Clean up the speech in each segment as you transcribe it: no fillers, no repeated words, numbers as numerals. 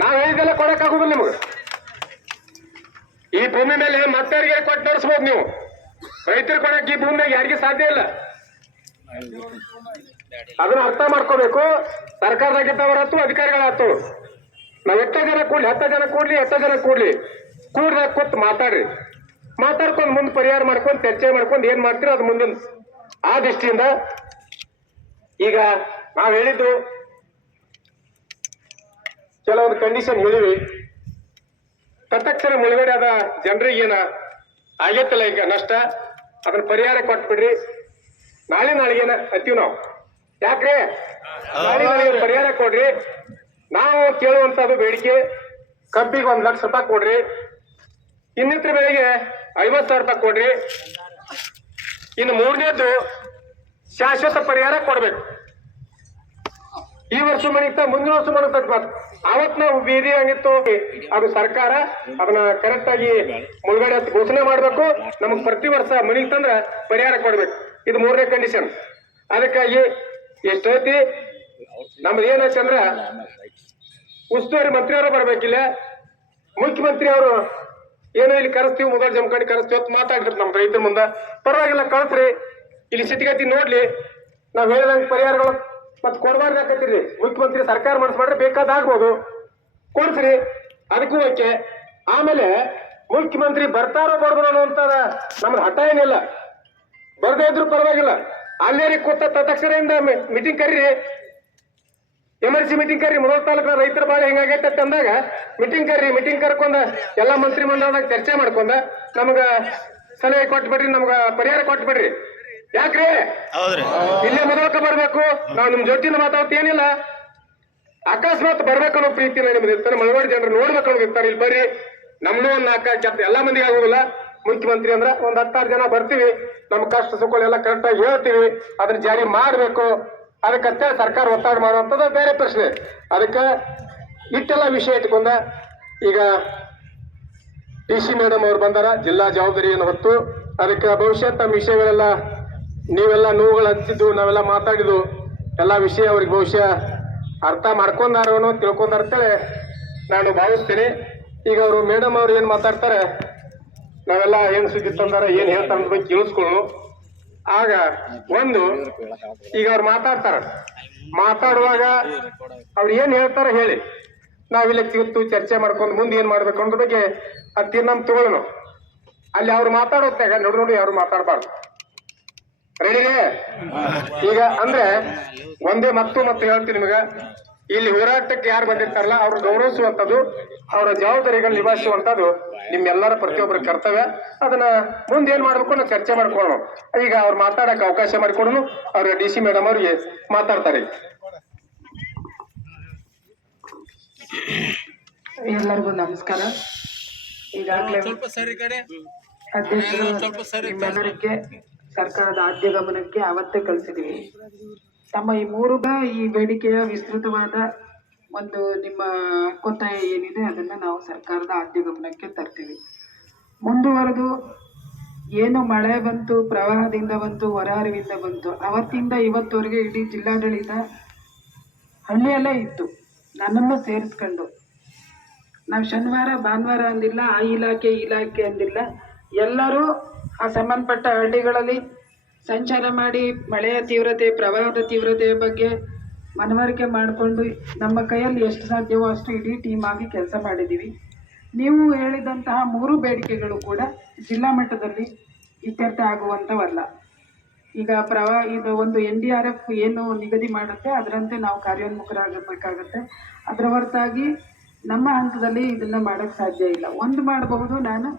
ನಾವ್ ಹೇಳಿದೆಲ್ಲ ಕೊಡಕ್ ಆಗುದಿಲ್ಲ ನಿಮ್ಗೆ. ಈ ಭೂಮಿ ಮೇಲೆ ಮತ್ತವರಿಗೆ ಕೊಟ್ಟು ನಡೆಸ್ಬೋದು ನೀವು. ರೈತರು ಕೊಡಕ್ ಈ ಭೂಮಿಯಾಗ ಯಾರಿಗೆ ಸಾಧ್ಯ ಇಲ್ಲ. ಅದನ್ನ ಅರ್ಥ ಮಾಡ್ಕೋಬೇಕು. ಸರ್ಕಾರದಾಗಿದ್ದವರಾತು ಅಧಿಕಾರಿಗಳಾತು, ನಾವ್ ಎಷ್ಟೋ ಜನ ಕೂಡ್ಲಿ, 10 ಜನ ಕೂಡ್ಲಿ, 8 ಜನ ಕೂಡ್ಲಿ, ಕೂಡ್ದಾಗ ಕೂತ್ ಮಾತಾಡ್ರಿ. ಮಾತಾಡ್ಕೊಂಡು ಮುಂದೆ ಪರಿಹಾರ ಮಾಡ್ಕೊಂಡು ಚರ್ಚೆ ಮಾಡ್ಕೊಂಡು ಏನ್ ಮಾಡ್ತೀರೋ ಅದು ಮುಂದಿನ ಆ ದೃಷ್ಟಿಯಿಂದ ಈಗ ನಾವ್ ಹೇಳಿದ್ದು ಕೆಲವೊಂದು ಕಂಡೀಷನ್ ಹೇಳಿವಿ. ತತ್ಕ್ಷಣ ಮುಳುಗಡೆ ಆದ ಜನರಿಗೆ ಏನ ಆಗೈತಲ್ಲ ಈಗ ನಷ್ಟ, ಅದನ್ನ ಪರಿಹಾರ ಕೊಟ್ಬಿಡ್ರಿ. ನಾಳೆಗೇನ ಹತ್ತೀವಿ ನಾವು. ಯಾಕ್ರಿ ನಾಳೆಗೆ ಪರಿಹಾರ ಕೊಡ್ರಿ. ನಾವು ಕೇಳುವಂತದ್ದು ಬೇಡಿಕೆ ಕಬ್ಬಿಗೆ 1 ಲಕ್ಷ ರೂಪಾಯಿ ಕೊಡ್ರಿ, ಇನ್ನಿತರ ಬೆಳೆಗೆ 50,000 ರೂಪಾಯಿ ಕೊಡ್ರಿ. ಇನ್ನು 3ನೇದ್ದು ಶಾಶ್ವತ ಪರಿಹಾರ ಕೊಡ್ಬೇಕು. ಈ ವರ್ಷ ಮಣಿತ ಮುಂದಿನ ವರ್ಷ ಮಣಿತ ಅವತ್ ನಾವು ಬೀದಿ ಆಗಿತ್ತು, ಅದು ಸರ್ಕಾರ ಅದನ್ನ ಕರೆಕ್ಟ್ ಆಗಿ ಮುಳುಗಡೆ ಅಂತ ಘೋಷಣೆ ಮಾಡ್ಬೇಕು. ನಮಗ್ ಪ್ರತಿ ವರ್ಷ ಮಣಿತಂದ್ರ ಪರಿಹಾರ ಕೊಡ್ಬೇಕು. ಇದು 3ನೇ ಕಂಡೀಷನ್. ಅದಕ್ಕಾಗಿ ಎಷ್ಟೈತಿ ನಮ್ದು ಏನೈತಿ ಅಂದ್ರ ಉಸ್ತುವಾರಿ ಮಂತ್ರಿಯವರು ಬರ್ಬೇಕಿಲ್ಲ, ಮುಖ್ಯಮಂತ್ರಿ ಅವರು ಏನೋ ಇಲ್ಲಿ ಕರೆಸ್ತೀವಿ, ಮೊದಲು ಜಮಖಂಡಿ ಕರೆಸ್ತೀವಿ ಅಂತ ಮಾತಾಡಿದ್ರು ನಮ್ಮ ರೈತರ ಮುಂದೆ. ಪರವಾಗಿಲ್ಲ, ಕಳ್ಸ್ರಿ, ಇಲ್ಲಿ ಸಿಟಿಗತಿ ನೋಡ್ಲಿ, ನಾವ್ ಹೇಳಿದಂಗೆ ಪರಿಹಾರಗಳು ಮತ್ತೆ ಕೊಡಬಾರ್ದಾಕತ್ತೀರಿ. ಮುಖ್ಯಮಂತ್ರಿ ಸರ್ಕಾರ ಮನಸ್ಸು ಮಾಡ್ರೆ ಬೇಕಾದಾಗ್ಬೋದು, ಕೊಡ್ಸ್ರಿ, ಅದಕ್ಕೂ ಓಕೆ. ಆಮೇಲೆ ಮುಖ್ಯಮಂತ್ರಿ ಬರ್ತಾರೋ ಬರ್ದ್ರು ಅನ್ನುವಂತ ನಮ್ದು ಹಠ ಏನಿಲ್ಲ. ಬರ್ದೇ ಇದ್ರು ಪರವಾಗಿಲ್ಲ, ಅಲ್ಲೇರಿ ಕೂತ ತತ್ಕ್ಷಣದಿಂದ ಮೀಟಿಂಗ್ ಕರೀರಿ, ಎಮರ್ಜೆನ್ಸಿ ಮೀಟಿಂಗ್ ಕರ್ರಿ. ಮೊದಲ ತಾಲೂಕಿನ ರೈತರ ಬಾಳೆ ಹಿಂಗಾಗೈತೆ ಅಂದಾಗ ಮೀಟಿಂಗ್ ಕರ್ರಿ. ಮೀಟಿಂಗ್ ಕರ್ಕೊಂಡ ಎಲ್ಲಾ ಮಂತ್ರಿ ಮಂಡಲದಾಗ ಚರ್ಚೆ ಮಾಡ್ಕೊಂಡ ನಮ್ಗ ಸಲಹೆ ಕೊಟ್ಟು ಬಿಡ್ರಿ, ನಮ್ಗ ಪರಿಹಾರ ಕೊಟ್ಟು ಬಿಡ್ರಿ. ಯಾಕ್ರಿ ಇಲ್ಲೇ ಮೊದಲಕ್ಕೆ ಬರ್ಬೇಕು, ನಾವು ನಿಮ್ ಜೊತೆಯಿಂದ ಮಾತಾಡ್ತೇನಿಲ್ಲ. ಅಕಸ್ಮಾತ್ ಬರ್ಬೇಕು ಅನ್ನೋ ಪ್ರೀತಿನ ನಿಮ್ದು ಇರ್ತಾರೆ, ಮಳವಾಡಿ ಜನರು ನೋಡ್ಬೇಕು ಅನ್ನೋದು ಇರ್ತಾರೆ. ಇಲ್ಲಿ ಬರ್ರಿ, ನಮ್ದು ಒಂದ್ 4 ಎಲ್ಲಾ ಮಂದಿಗೆ ಆಗುದಿಲ್ಲ. ಮುಖ್ಯಮಂತ್ರಿ ಅಂದ್ರ ಒಂದ್ 10-6 ಜನ ಬರ್ತೀವಿ, ನಮ್ ಕಷ್ಟ ಸುಖಗಳೆಲ್ಲ ಕರೆಕ್ಟ್ ಆಗಿ ಹೇಳ್ತೀವಿ, ಅದನ್ನ ಜಾರಿ ಮಾಡ್ಬೇಕು. ಅದಕ್ಕಷ್ಟೇ ಸರ್ಕಾರ ಒತ್ತಡ ಮಾಡುವಂಥದ್ದು ಬೇರೆ ಪ್ರಶ್ನೆ. ಅದಕ್ಕೆ ಇಟ್ಟೆಲ್ಲ ವಿಷಯ ಇಟ್ಕೊಂಡ ಈಗ DC ಮೇಡಮ್ ಅವ್ರು ಬಂದಾರ, ಜಿಲ್ಲಾ ಜವಾಬ್ದಾರಿಯನ್ನು ಹೊತ್ತು. ಅದಕ್ಕೆ ಬಹುಶಃ ತಮ್ಮ ವಿಷಯಗಳೆಲ್ಲ ನೀವೆಲ್ಲ ನೋವುಗಳು ಹಂಚಿದ್ದು, ನಾವೆಲ್ಲ ಮಾತಾಡಿದ್ದು ಎಲ್ಲ ವಿಷಯ ಅವ್ರಿಗೆ ಬಹುಶಃ ಅರ್ಥ ಮಾಡ್ಕೊಂಡಾರೋ ತಿಳ್ಕೊಂಡಾರ್ತೇಳಿ ನಾನು ಭಾವಿಸ್ತೀನಿ. ಈಗ ಅವರು ಮೇಡಮ್ ಅವ್ರು ಏನ್ ಮಾತಾಡ್ತಾರೆ, ನಾವೆಲ್ಲ ಏನ್ ಸುದ್ದಿ ತಂದಾರ, ಏನ್ ಹೇಳ್ತಾರ ಅಂತ ಬಗ್ಗೆ ಕೇಳಿಸ್ಕೊಳ್ಳು. ಆಗ ಒಂದು ಈಗ ಅವ್ರು ಮಾತಾಡುವಾಗ ಅವ್ರು ಏನ್ ಹೇಳ್ತಾರ ಹೇಳಿ, ನಾವಿಲ್ಲ ಕೂತು ಚರ್ಚೆ ಮಾಡ್ಕೊಂಡು ಮುಂದೆ ಏನ್ ಮಾಡ್ಬೇಕು ಅನ್ನೋದ್ರ ಬಗ್ಗೆ ಅದು ತೀರ್ಮಾನ ತಗೊಳ್ಳೋಣ. ಅಲ್ಲಿ ಅವ್ರು ಮಾತಾಡೋತ್ತಾಗ ನೋಡಿ ಅವ್ರು ಮಾತಾಡಬಾರ್ದು. ರೆಡಿರೇ? ಈಗ ಅಂದ್ರೆ ಒಂದೇ ಮತ್ತೆ ಹೇಳ್ತೀನಿ ನಿಮಗ, ಇಲ್ಲಿ ಹೋರಾಟಕ್ಕೆ ಯಾರು ಬಂದಿರ್ತಾರಲ್ಲ ಅವ್ರು ಗೌರವಿಸುವಂಥದ್ದು, ಅವರ ಜವಾಬ್ದಾರಿಗಳು ನಿಭಾಯಿಸುವಂಥದ್ದು ನಿಮ್ಮೆಲ್ಲರ ಪ್ರತಿಯೊಬ್ಬರ ಕರ್ತವ್ಯ. ಅದನ್ನ ಮುಂದೆ ಏನ್ ಮಾಡ್ಬೇಕು ನಾವು ಚರ್ಚೆ ಮಾಡ್ಕೊಳ್ಳೋಣ. ಈಗ ಅವ್ರು ಮಾತಾಡಕ್ಕೆ ಅವಕಾಶ ಮಾಡಿಕೊಡೋಣ. ಅವ್ರ DC ಮೇಡಮ್ ಅವ್ರಿಗೆ ಮಾತಾಡ್ತಾರೆ. ಎಲ್ಲರಿಗೂ ನಮಸ್ಕಾರ. ಈಗಾಗಲೇ ಅಧ್ಯಕ್ಷರು ನಿಮ್ಮೆಲ್ಲರಿಗೆ ಸರ್ಕಾರದ ಆದ್ಯ ಗಮನಕ್ಕೆ ಅವತ್ತೇ ಕಳಿಸಿದೀವಿ. ತಮ್ಮ ಈ ಬೇಡಿಕೆಯ ವಿಸ್ತೃತವಾದ ಒಂದು ನಿಮ್ಮ ಒತ್ತಾಯ ಏನಿದೆ ಅದನ್ನ ನಾವು ಸರ್ಕಾರದ ಆದ್ಯ ಗಮನಕ್ಕೆ ತರ್ತೀವಿ. ಮುಂದುವರೆದು ಏನು ಮಳೆ ಬಂತು, ಪ್ರವಾಹದಿಂದ ಬಂತು, ಹೊರಹರಿವಿಂದ ಬಂತು, ಅವತ್ತಿಂದ ಇವತ್ತವರೆಗೆ ಇಡೀ ಜಿಲ್ಲಾಡಳಿತ ಹಳ್ಳಿಯಲ್ಲೇ ಇತ್ತು, ನನ್ನನ್ನು ಸೇರಿಸ್ಕೊಂಡು. ನಾವು ಶನಿವಾರ ಭಾನುವಾರ ಅಂದಿಲ್ಲ, ಆ ಇಲಾಖೆ ಅಂದಿಲ್ಲ, ಎಲ್ಲರೂ ಆ ಸಂಬಂಧಪಟ್ಟ ಹಳ್ಳಿಗಳಲ್ಲಿ ಸಂಚಾರ ಮಾಡಿ ಮಳೆಯ ತೀವ್ರತೆ, ಪ್ರವಾಹದ ತೀವ್ರತೆಯ ಬಗ್ಗೆ ಮನವರಿಕೆ ಮಾಡಿಕೊಂಡು ನಮ್ಮ ಕೈಯಲ್ಲಿ ಎಷ್ಟು ಸಾಧ್ಯವೋ ಅಷ್ಟು ಇಡೀ ಟೀಮ್ ಆಗಿ ಕೆಲಸ ಮಾಡಿದ್ದೀವಿ. ನೀವು ಹೇಳಿದಂತಹ 3 ಬೇಡಿಕೆಗಳು ಕೂಡ ಜಿಲ್ಲಾ ಮಟ್ಟದಲ್ಲಿ ಇತ್ಯರ್ಥ ಆಗುವಂಥವಲ್ಲ. ಈಗ ಇದು ಒಂದು NDRF ಏನು ನಿಗದಿ ಮಾಡುತ್ತೆ ಅದರಂತೆ ನಾವು ಕಾರ್ಯೋನ್ಮುಖರಾಗಬೇಕಾಗತ್ತೆ. ಅದರ ಹೊರತಾಗಿ ನಮ್ಮ ಹಂತದಲ್ಲಿ ಇದನ್ನು ಮಾಡೋಕ್ಕೆ ಸಾಧ್ಯ ಇಲ್ಲ. ಒಂದು ಮಾಡಬಹುದು, ನಾನು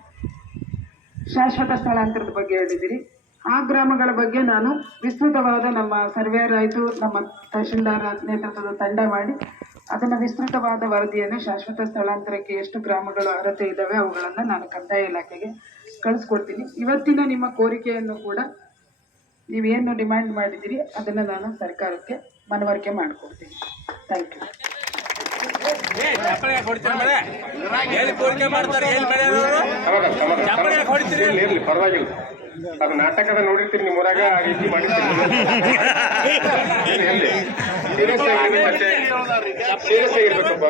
ಶಾಶ್ವತ ಸ್ಥಳಾಂತರದ ಬಗ್ಗೆ ಹೇಳಿದ್ದೀರಿ. ಆ ಗ್ರಾಮಗಳ ಬಗ್ಗೆ ನಾನು ವಿಸ್ತೃತವಾದ ನಮ್ಮ ಸರ್ವೇಯರ್ ಆಯಿತು, ನಮ್ಮ ತಹಶೀಲ್ದಾರ್ ನೇತೃತ್ವದ ತಂಡ ಮಾಡಿ ಅದನ್ನು ವಿಸ್ತೃತವಾದ ವರದಿಯನ್ನು ಶಾಶ್ವತ ಸ್ಥಳಾಂತರಕ್ಕೆ ಎಷ್ಟು ಗ್ರಾಮಗಳು ಅರ್ಹತೆ ಇದ್ದಾವೆ ಅವುಗಳನ್ನು ನಾನು ಕಂದಾಯ ಇಲಾಖೆಗೆ ಕಳಿಸ್ಕೊಡ್ತೀನಿ. ಇವತ್ತಿನ ನಿಮ್ಮ ಕೋರಿಕೆಯನ್ನು ಕೂಡ ನೀವೇನು ಡಿಮ್ಯಾಂಡ್ ಮಾಡಿದ್ದೀರಿ ಅದನ್ನು ನಾನು ಸರ್ಕಾರಕ್ಕೆ ಮನವರಿಕೆ ಮಾಡಿಕೊಡ್ತೀನಿ. Thank you. ಪರವಾಗಿಲ್ಲ, ಅದು ನಾಟಕದ ನೋಡಿರ್ತೀರಿ, ನಿಮ್ಮೂರಾಗ ಆ ರೀತಿ ಮಾಡಿರ್ತೀರಿ. Serious ಆಗಿರ್ಬೇಕಂತೆ, serious ಆಗಿರ್ಬೇಕಪ್ಪ.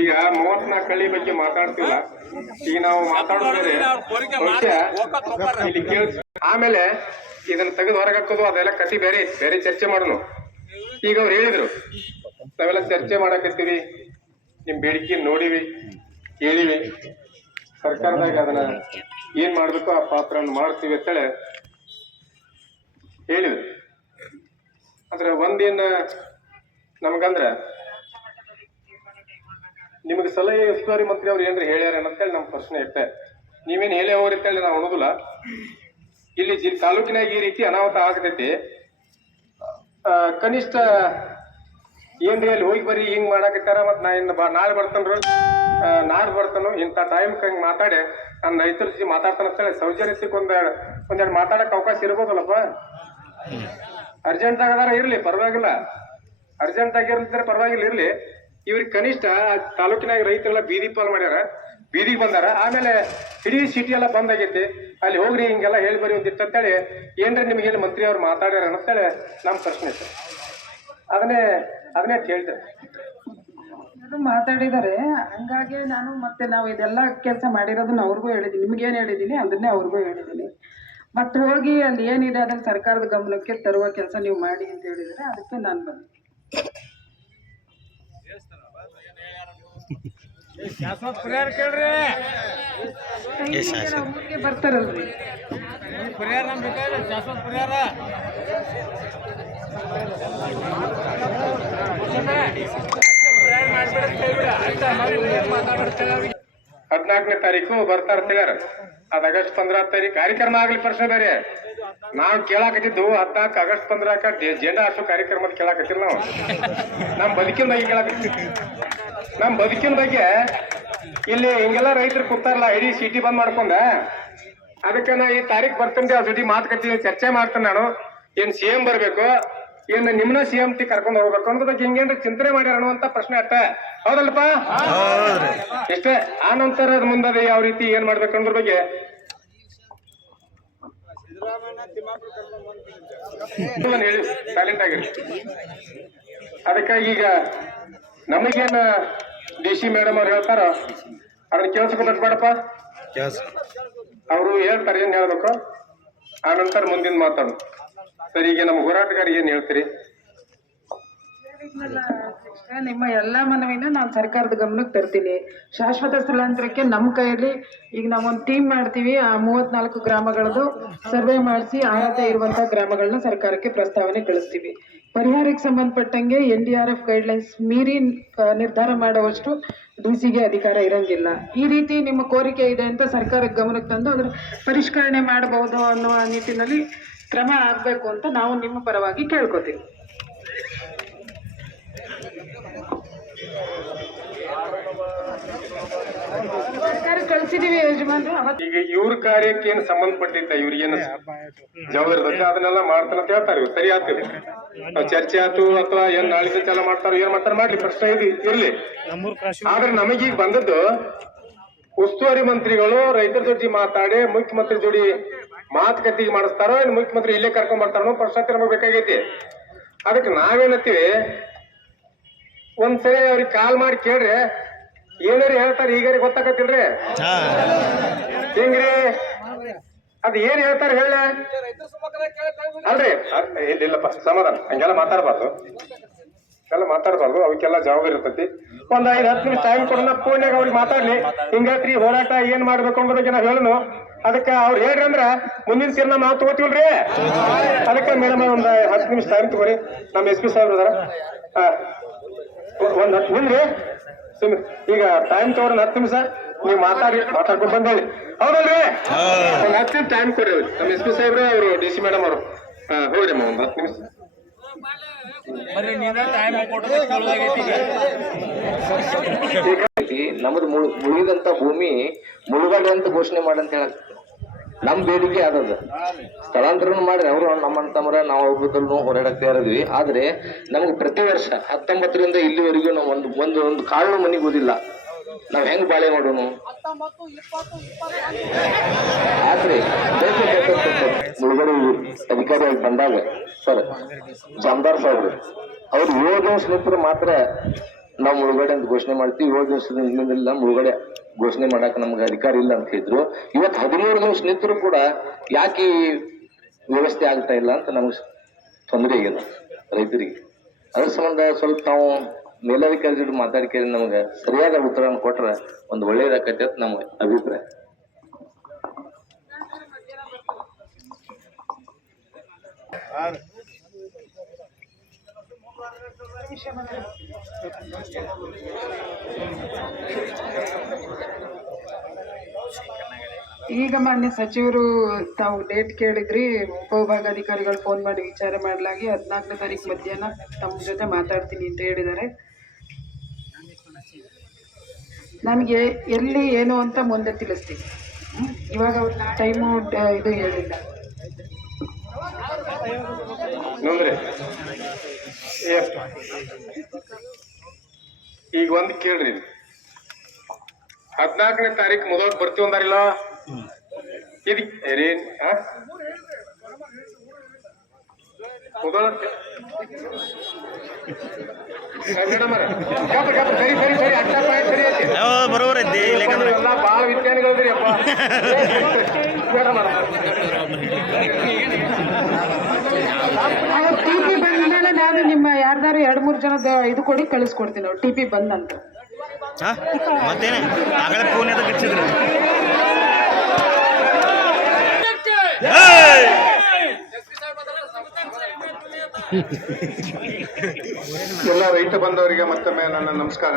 ಈಗ 34 ಹಳ್ಳಿ ಬಗ್ಗೆ ಮಾತಾಡ್ತಿಲ್ಲ, ಈಗ ನಾವು ಮಾತಾಡೋದ್ರೆ ಇಲ್ಲಿ ಕೇಳ, ಆಮೇಲೆ ಇದನ್ನ ತೆಗೆದು ಹೊರಗೆ ಹಾಕೋದು ಅದೆಲ್ಲ ಕತಿ ಬೇರೆ ಐತಿ, ಬೇರೆ ಚರ್ಚೆ ಮಾಡೋಣ. ಈಗ ಅವ್ರು ಹೇಳಿದ್ರು ನಾವೆಲ್ಲ ಚರ್ಚೆ ಮಾಡಕತ್ತೀವಿ, ನಿಮ್ ಬೇಡಿಕೆ ನೋಡಿವಿ, ಹೇಳಿವಿ, ಸರ್ಕಾರದಾಗ ಅದನ್ನ ಏನ್ ಮಾಡ್ಬೇಕು ಆ ಪಾತ್ರವನ್ನು ಮಾಡ್ತೀವಿ ಅಂತೇಳಿ ಹೇಳಿದ್ರು. ಆದ್ರೆ ಒಂದೇನ ನಮಗಂದ್ರ ನಿಮಗೆ ಸಲಹೆ ಉಸ್ತುವಾರಿ ಮಂತ್ರಿ ಅವ್ರು ಏನ್ರಿ ಹೇಳ್ಯಾರ ಅಂತೇಳಿ ನಮ್ ಪ್ರಶ್ನೆ ಇಟ್ಟೆ. ನೀವೇನ್ ಹೇಳಿ ಹೋಗ್ರಿ ಅಂತೇಳಿ ನಾವು ಅನ್ನೋದಿಲ್ಲ. ಇಲ್ಲಿ ತಾಲೂಕಿನಾಗ ಈ ರೀತಿ ಅನಾಹುತ ಆಗತೈತಿ, ಕನಿಷ್ಠ ಏನ್ರಿ ಅಲ್ಲಿ ಹೋಗಿ ಬರೀ ಹಿಂಗ್ ಮಾಡಾಕತ್ತಾರ, ಮತ್ ನಾ ಇನ್ನು ನಾಳೆ ನಾಳೆ ಬರ್ತಾನು ಇಂಥ ಟೈಮ್ ಹಂಗ್ ಮಾತಾಡಿ ನಾನು ರೈತರ ಜೊತೆ ಮಾತಾಡ್ತಾನ ಅಂತೇಳಿ ಸೌಜನ್ಯಕ್ಕೆ ಒಂದೆರಡು ಮಾತಾಡಕ್ ಅವಕಾಶ ಇರ್ಬೋದಲ್ಲಪ್ಪ. ಅರ್ಜೆಂಟ್ ಆಗದಾರ ಇರ್ಲಿ ಪರವಾಗಿಲ್ಲ, ಅರ್ಜೆಂಟ್ ಆಗಿರ್ತಾರೆ ಪರವಾಗಿಲ್ಲ ಇರ್ಲಿ. ಇವ್ರಿಗೆ ಕನಿಷ್ಠ ತಾಲೂಕಿನಾಗ ರೈತರೆಲ್ಲ ಬೀದಿ ಪಾಲ್ ಮಾಡ್ಯಾರ, ಬೀದಿಗೆ ಬಂದಾರ, ಆಮೇಲೆ ಇಡೀ ಸಿಟಿ ಎಲ್ಲ ಬಂದ್ ಆಗೈತಿ, ಅಲ್ಲಿ ಹೋಗ್ರಿ ಹಿಂಗೆಲ್ಲ ಹೇಳಿ ಬರಿ ಒಂದಿಟ್ಟು ಅಂತೇಳಿ ಏನ್ರಿ ನಿಮ್ಗೇನು ಮಂತ್ರಿ ಅವ್ರು ಮಾತಾಡ್ಯಾರ ಅಂತೇಳಿ ನಮ್ಮ ಪ್ರಶ್ನೆ ಇತ್ತು. ಅದನ್ನೇ ಹೇಳ್ತೇನೆ. ಮಾತಾಡಿದ್ದಾರೆ, ಹಂಗಾಗಿ ನಾನು ಮತ್ತೆ ನಾವು ಇದೆಲ್ಲ ಕೆಲಸ ಮಾಡಿರೋದನ್ನ ಅವ್ರಿಗೂ ಹೇಳಿದ್ದೀನಿ, ನಿಮ್ಗೇನು ಹೇಳಿದ್ದೀನಿ ಅದನ್ನೇ ಅವ್ರಿಗೂ ಹೇಳಿದ್ದೀನಿ. ಮತ್ತೆ ಹೋಗಿ ಅಲ್ಲಿ ಏನಿದೆ ಅದನ್ನ ಸರ್ಕಾರದ ಗಮನಕ್ಕೆ ತರುವ ಕೆಲಸ ನೀವು ಮಾಡಿ ಅಂತ ಹೇಳಿದರೆ ಅದಕ್ಕೆ ನಾನು ಬಂದೆ. ಊರಿಗೆ ಬರ್ತಾರಲ್ರಿ ಹದಿನಾಲ್ಕನೇ ತಾರೀಕು ಬರ್ತಾರ ಹೇಳ್ಯಾರ. ಅದ್ ಆಗಸ್ಟ್ 15 ತಾರೀಕು ಕಾರ್ಯಕ್ರಮ ಆಗ್ಲಿ ಪ್ರಶ್ನೆ ಬೇರೆ. ನಾವು ಕೇಳಾಕತ್ತಿದ್ದು 14 ಆಗಸ್ಟ್ 15 ಜೆಂಡಾ ಹಾಸು ಕಾರ್ಯಕ್ರಮದ ಕೇಳಾಕತ್ತಿಲ್ಲ. ನಾವು ನಮ್ ಬದುಕಿನ ಬಗ್ಗೆ ಕೇಳಾಕತ್ತೀವಿ. ನಮ್ ಬದುಕಿನ ಬಗ್ಗೆ ಇಲ್ಲಿ ಹಿಂಗೆಲ್ಲ ರೈತರು ಕೂತಾರಲ್ಲ, ಇಡೀ ಸಿಟಿ ಬಂದ್ ಮಾಡ್ಕೊಂಡ, ಅದಕ್ಕೆ ನಾ ಈ ತಾರೀಖ್ ಬರ್ತೇನೆ, ಅವ್ರ ಜೊತೆ ಮಾತುಕತೆ ಚರ್ಚೆ ಮಾಡ್ತೇನೆ. ನಾನು ಏನ್ CM ಬರ್ಬೇಕು, ಏನ್ ನಿಮ್ನ CM ಕರ್ಕೊಂಡ್ ಹೋಗ್ಬೇಕು ಅನ್ನೋದ್ರ ಬಗ್ಗೆ ಹಿಂಗೇನ್ರಿ ಚಿಂತನೆ ಮಾಡ್ಯಾರ ಅನ್ನುವಂತ ಪ್ರಶ್ನೆ ಅಷ್ಟ. ಹೌದಲ್ಪ? ಎಷ್ಟೇ. ಆ ನಂತರ ಅದ್ ಮುಂದೆ ಯಾವ ರೀತಿ ಏನ್ ಮಾಡ್ಬೇಕು ಅನ್ನೋದ್ರ ಬಗ್ಗೆ ಹೇಳಿ ಸೈಲೆಂಟ್ ಆಗಿರಿ. ಅದಕ್ಕಾಗಿ ಈಗ ನಮಗೇನ DC ಮೇಡಮ್ ಅವ್ರು ಹೇಳ್ತಾರ ಅದನ್ನ ಕೇಳಿಸ್ಕೊಬೇಕು ಬೇಡಪ್ಪ, ಅವರು ಹೇಳ್ತಾರೆ ಏನ್ ಹೇಳ್ಬೇಕು, ಆ ನಂತರ ಮುಂದಿನ ಮಾತಾಡು. ಸರಿ, ಈಗ ನಮ್ಮ ಹೋರಾಟಗಾರಿಗೆ ಏನ್ ಹೇಳ್ತೀರಿ? ನಿಮ್ಮ ಎಲ್ಲಾ ಮನವಿನ ನಾನು ಸರ್ಕಾರದ ಗಮನಕ್ಕೆ ತರ್ತೀನಿ. ಶಾಶ್ವತ ಸ್ಥಳಾಂತರಕ್ಕೆ ನಮ್ಮ ಕೈಯಲ್ಲಿ ಈಗ ನಾವೊಂದು ಟೀಮ್ ಮಾಡ್ತೀವಿ. ಆ 34 ಗ್ರಾಮಗಳದ್ದು ಸರ್ವೆ ಮಾಡಿಸಿ ಆಯಾತ ಇರುವಂತಹ ಗ್ರಾಮಗಳನ್ನ ಸರ್ಕಾರಕ್ಕೆ ಪ್ರಸ್ತಾವನೆ ಕಳಿಸ್ತೀವಿ. ಪರಿಹಾರಕ್ಕೆ ಸಂಬಂಧಪಟ್ಟಂಗೆ NDRF ಗೈಡ್ಲೈನ್ಸ್ ಮೀರಿ ನಿರ್ಧಾರ ಮಾಡುವಷ್ಟು DC-ಗೆ ಅಧಿಕಾರ ಇರಂಗಿಲ್ಲ. ಈ ರೀತಿ ನಿಮ್ಮ ಕೋರಿಕೆ ಇದೆ ಅಂತ ಸರ್ಕಾರಕ್ಕೆ ಗಮನಕ್ಕೆ ತಂದು ಅದರ ಪರಿಷ್ಕರಣೆ ಮಾಡಬಹುದು ಅನ್ನುವ ನಿಟ್ಟಿನಲ್ಲಿ ಕ್ರಮ ಆಗಬೇಕು ಅಂತ ನಾವು ನಿಮ್ಮ ಪರವಾಗಿ ಕೇಳ್ಕೊತೀವಿ. ಸರ್ಕಾರ ಕಳ್ಸಿದೀವಿ ಯಜಮಾನ್ರು. ಈಗ ಇವ್ರ ಕಾರ್ಯಕ್ಕೆ ಏನ್ ಸಂಬಂಧಪಟ್ಟಿದ್ದ ಇವ್ರಿಗೇನು ಜವಾಬ್ದಾರಿ ಅದನ್ನೆಲ್ಲ ಮಾಡ್ತಾರ ಅಂತ ಹೇಳ್ತಾರೆ. ಸರಿ ಆಗ್ತದೆ, ಚರ್ಚೆ ಆಯ್ತು ಅಥವಾ ಏನ್ ನಾಳಿದ ಚಾಲ ಮಾಡ್ತಾರ, ಏನ್ ಮಾಡ್ತಾರ ಮಾಡ್ಲಿ, ಪ್ರಶ್ನೆ ಇರ್ಲಿ. ಆದ್ರೆ ನಮಗೀಗ ಬಂದದ್ದು ಉಸ್ತುವಾರಿ ಮಂತ್ರಿಗಳು ರೈತರ ಜೊತೆ ಮಾತಾಡಿ ಮುಖ್ಯಮಂತ್ರಿ ಜೋಡಿ ಮಾತುಕತೆಗೆ ಮಾಡಿಸ್ತಾರೋ ಏನ್ ಮುಖ್ಯಮಂತ್ರಿ ಇಲ್ಲೇ ಕರ್ಕೊಂಡ್ ಬರ್ತಾರೋ ಪ್ರಶ್ನೆ ನಮಗ್ ಬೇಕಾಗೈತಿ. ಅದಕ್ಕೆ ನಾವೇನತ್ತೀವಿ, ಒಂದ್ಸರಿ ಅವ್ರಿಗೆ ಕಾಲ್ ಮಾಡಿ ಕೇಳ್ರಿ, ಏನಾರಿ ಹೇಳ್ತಾರೆ ಈಗಾರಿ ಗೊತ್ತಾಗತ್ತಿಲ್ರಿ ಹಿಂಗ್ರಿ ಅದ್ ಏನ್ ಹೇಳ್ತಾರ ಹೇಳ ಅಲ್ರಿ. ಇಲ್ಲಪ್ಪ ಸಮಾಧಾನ, ಹಂಗೆಲ್ಲ ಮಾತಾಡ್ಬಾರ್ದು, ಎಲ್ಲ ಮಾತಾಡ್ಬಾರ್ದು, ಅವಕ್ಕೆಲ್ಲ ಜವಾಬ್ದಾರಿ ಇರ್ತೈತಿ. ಒಂದ್ 5-10 ನಿಮಿಷ ಟೈಮ್ ಕೊಡೋಣ, ಫೋನ್ಯಾಗ ಅವ್ರಿಗೆ ಮಾತಾಡ್ಲಿ, ಹಿಂಗಾತ್ರಿ ಹೋರಾಟ ಏನ್ ಮಾಡ್ಬೇಕು ಅನ್ನೋದಕ್ಕೆ ನಾವ್ ಹೇಳನು. ಅದಕ್ಕೆ ಅವ್ರು ಹೇಳ್ರಿ ಅಂದ್ರ ಮುಂದಿನ ತೀರ್ಮಾನ ನಾವು ತಗೋತೀವಲ್ರಿ. ಅದಕ್ಕೆ ಮೇಡಮ್ ಒಂದ್ 10 ನಿಮಿಷ ಟೈಮ್ ತಗೋರಿ. ನಮ್ಮ SP ಸಾಹೇಬ್ರು ಅದಾರ, ಒಂದ್ 10 ನಿಮ್ರಿ ಈಗ ಟೈಮ್ ತಗೋರಿ, 10 ನಿಮಿಷ ನೀವು ಮಾತಾಡ್ಕೊಂಡು ಬಂದ್ ಹೇಳಿ. ಹೌದಲ್ರಿ? ಒಂದ್ 10 ನಿಮಿಷ ಟೈಮ್ ಕೊಡ್ರಿ ಅವ್ರಿಗೆ. ನಮ್ಮ SP ಸಾಹೇಬ್ರು ಅವರು DC ಮೇಡಮ್ ಅವರು ಹೋಗ್ರಿ ಅಮ್ಮ ಒಂದ್ 10 ನಿಮಿಷ. ನಮ್ದು ಮುಳುಗಂತ ಭೂಮಿ ಮುಳುಗಡೆ ಅಂತ ಘೋಷಣೆ ಮಾಡಂತ ಹೇಳ ನಮ್ ಬೇಡಿಕೆ ಆದದ. ಸ್ಥಳಾಂತರನು ಮಾಡ್ರಿ, ಅವರು ನಮ್ಮಂತಮ್ರ ನಾವು ಒಬ್ಬರಲ್ಲೂ ಹೋರಾಡಕ್ ತಯಾರಿದ್ವಿ. ಆದ್ರೆ ನಮ್ಗೆ ಪ್ರತಿ ವರ್ಷ 19ರಿಂದ ಇಲ್ಲಿವರೆಗೂ ನಾವು ಒಂದು ಕಾಳು ಮನೆಗೆ ಓದಿಲ್ಲ. ನಾವ್ ಹೆಂಗ್ ಬಾಳೆ ಮಾಡೋನು? ಆದ್ರೆ ಮುಳುಗಡೆ ಅಧಿಕಾರಿಯಾಗಿ ಬಂದಾಗ ಸರ್ ಜಾಮದಾರ್ ಸಾಹೇಬ್ರು ಅವ್ರು 7 ದಿವಸ ನಿಂತರೆ ಮಾತ್ರ ನಾವು ಮುಳುಗಡೆ ಅಂತ ಘೋಷಣೆ ಮಾಡ್ತೀವಿ. 7 ದಿವಸದ ಹಿಂದಿನಿಂದ ಮುಳುಗಡೆ ಘೋಷಣೆ ಮಾಡಕ್ ನಮ್ಗೆ ಅಧಿಕಾರ ಇಲ್ಲ ಅಂತ ಹೇಳಿದ್ರು. ಇವತ್ತು 13 ದಿವಸ ನಿಂತರೂ ಕೂಡ ಯಾಕೆ ಈ ವ್ಯವಸ್ಥೆ ಆಗ್ತಾ ಇಲ್ಲ ಅಂತ ನಮ್ಗೆ ತೊಂದರೆ ಆಗಿದೆ ರೈತರಿಗೆ. ಅದ್ರ ಸಂಬಂಧ ಸ್ವಲ್ಪ ನಾವು ಮೇಲಧಿಕಾರಿ ಜೊತೆ ಮಾತಾಡಿಕೆ ನಮ್ಗೆ ಸರಿಯಾದ ಉತ್ತರ ಕೊಟ್ರೆ ಒಂದು ಒಳ್ಳೇದಾಕೈತೆ ಅಂತ ನಮ್ಮ ಅಭಿಪ್ರಾಯ. ಈಗ ಮಾನ್ಯ ಸಚಿವರು ತಾವು ಡೇಟ್ ಕೇಳಿದ್ರಿ, ಉಪವಿಭಾಗಾಧಿಕಾರಿಗಳು ಫೋನ್ ಮಾಡಿ ವಿಚಾರ ಮಾಡಲಾಗಿ 14ನೇ ತಾರೀಕು ಮಧ್ಯಾಹ್ನ ತಮ್ಮ ಜೊತೆ ಮಾತಾಡ್ತೀನಿ ಅಂತ ಹೇಳಿದ್ದಾರೆ. ನನಗೆ ಎಲ್ಲಿ ಏನು ಅಂತ ಮುಂದೆ ತಿಳಿಸ್ತೀನಿ. ಇವಾಗ ಅವ್ರ ಟೈಮು ಇದು ಹೇಳಿಲ್ಲ. ನೋಡ್ರಿ ಈಗ ಒಂದ್ ಕೇಳ್ರಿ, 14ನೇ ತಾರೀಕು ಮುದೋಟ್ ಬರ್ತೀವಿ ಅಂದಾರಿಲ್ಲ, ಇದು ಏನ್ ಮುದೋಳ ಮೇಡಮ್ ಸರಿ ಸರಿ ಸರಿ ಅಡ್ಡ ಪಾಯಿಂಟ್ ಸರಿ ಐತಿ ಎಲ್ಲ ಭಾಳ ವಿಜ್ಞಾನಿಗಳ್ರಿ ಅಪ್ಪ ಮೇಡಮ್ TP ಬಂದ ಮೇಲೆ ನಾನು ನಿಮ್ಮ ಯಾರ್ದಾರು 2-3 ಜನದ ಇದು ಕೊಡಿ ಕಳಿಸ್ಕೊಡ್ತೀನಿ. ಅವ್ರು TP ಬಂದ ನಂತರ ಮತ್ತೇನೆ ಆಗಲೇ ಫೋನ್ ಎದಕ್ಕೆ ಹಚ್ಚಿದ್ರು? ಎಲ್ಲ ರೈತ ಬಂದವರಿಗೆ ಮತ್ತೊಮ್ಮೆ ನನ್ನ ನಮಸ್ಕಾರ.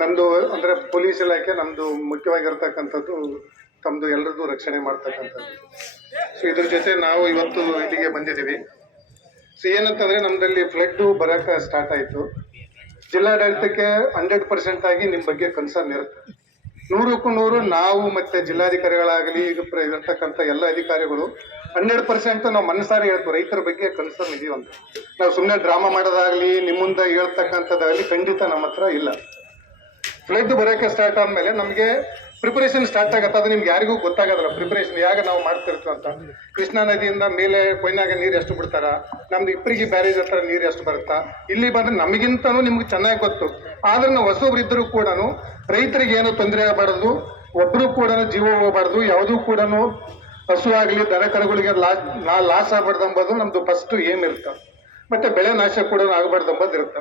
ನಮ್ದು ಅಂದ್ರೆ ಪೊಲೀಸ್ ಇಲಾಖೆ ನಮ್ದು ಮುಖ್ಯವಾಗಿರ್ತಕ್ಕಂಥದ್ದು ತಮ್ದು ಎಲ್ಲರದ್ದು ರಕ್ಷಣೆ ಮಾಡ್ತಕ್ಕಂಥದ್ದು. ಸೊ ಇದ್ರ ಜೊತೆ ನಾವು ಇವತ್ತು ಇಲ್ಲಿಗೆ ಬಂದಿದ್ದೀವಿ. ಸೊ ಏನಂತಂದ್ರೆ ನಮ್ದಲ್ಲಿ ಫ್ಲಡ್ ಬರಕ ಸ್ಟಾರ್ಟ್ ಆಯ್ತು. ಜಿಲ್ಲಾಡಳಿತಕ್ಕೆ 100% ಆಗಿ ನಿಮ್ಮ ಬಗ್ಗೆ ಕನ್ಸರ್ನ್ ಇರುತ್ತೆ. 100ಕ್ಕೂ 100 ನಾವು ಮತ್ತೆ ಜಿಲ್ಲಾಧಿಕಾರಿಗಳಾಗಲಿ ಈಗ ಇರ್ತಕ್ಕಂಥ ಎಲ್ಲ ಅಧಿಕಾರಿಗಳು 100% ನಾವು ಮನಸಾರಿ ಹೇಳ್ತೀವಿ ರೈತರ ಬಗ್ಗೆ ಕನ್ಸರ್ನ್ ಇದೀವಿ ಅಂತ. ನಾವು ಸುಮ್ಮನೆ ಡ್ರಾಮಾ ಮಾಡೋದಾಗ್ಲಿ ನಿಮ್ಮ ಮುಂದೆ ಹೇಳ್ತಕ್ಕಂಥದ್ದಾಗಲಿ ಖಂಡಿತ ನಮ್ಮ ಹತ್ರ ಇಲ್ಲ. ಫ್ಲಡ್ ಬರೋಕೆ ಸ್ಟಾರ್ಟ್ ಆದ್ಮೇಲೆ ನಮಗೆ ಪ್ರಿಪರೇಷನ್ ಸ್ಟಾರ್ಟ್ ಆಗತ್ತೆ. ಅದು ನಿಮ್ಗೆ ಯಾರಿಗೂ ಗೊತ್ತಾಗೋದಿಲ್ಲ ಪ್ರಿಪರೇಷನ್ ಯಾಗ ನಾವು ಮಾಡ್ತಿರ್ತೀವಿ ಅಂತ. ಕೃಷ್ಣಾ ನದಿಯಿಂದ ಮೇಲೆ ಕೊಯ್ನಾಗ ನೀರು ಎಷ್ಟು ಬಿಡ್ತಾರ, ನಮ್ದು ಇಪ್ಪರಿಗೆ ಬ್ಯಾರೇಜ್ ಹತ್ರ ನೀರು ಎಷ್ಟು ಬರುತ್ತಾ, ಇಲ್ಲಿ ಬಂದ್ರೆ ನಮಗಿಂತನೂ ನಿಮ್ಗೆ ಚೆನ್ನಾಗಿ ಗೊತ್ತು. ಆದ್ರೆ ನಾವು ಹೊಸೊಬ್ರು ಇದ್ರೂ ಕೂಡ ರೈತರಿಗೆ ಏನು ತೊಂದರೆ ಆಗಬಾರ್ದು, ಒಬ್ರು ಕೂಡ ಜೀವ ಹೋಗಬಾರ್ದು, ಯಾವುದೂ ಕೂಡ ಹಸು ಆಗಲಿ ದನ ಕರುಗಳಿಗೆ ಲಾಸ್ ಆಗಬಾರ್ದು ಎಂಬುದು ನಮ್ದು ಫಸ್ಟ್ ಏಮ್ ಇರುತ್ತೆ. ಮತ್ತೆ ಬೆಳೆ ನಾಶ ಕೂಡ ಆಗಬಾರ್ದು ಎಂಬುದು ಇರುತ್ತೆ.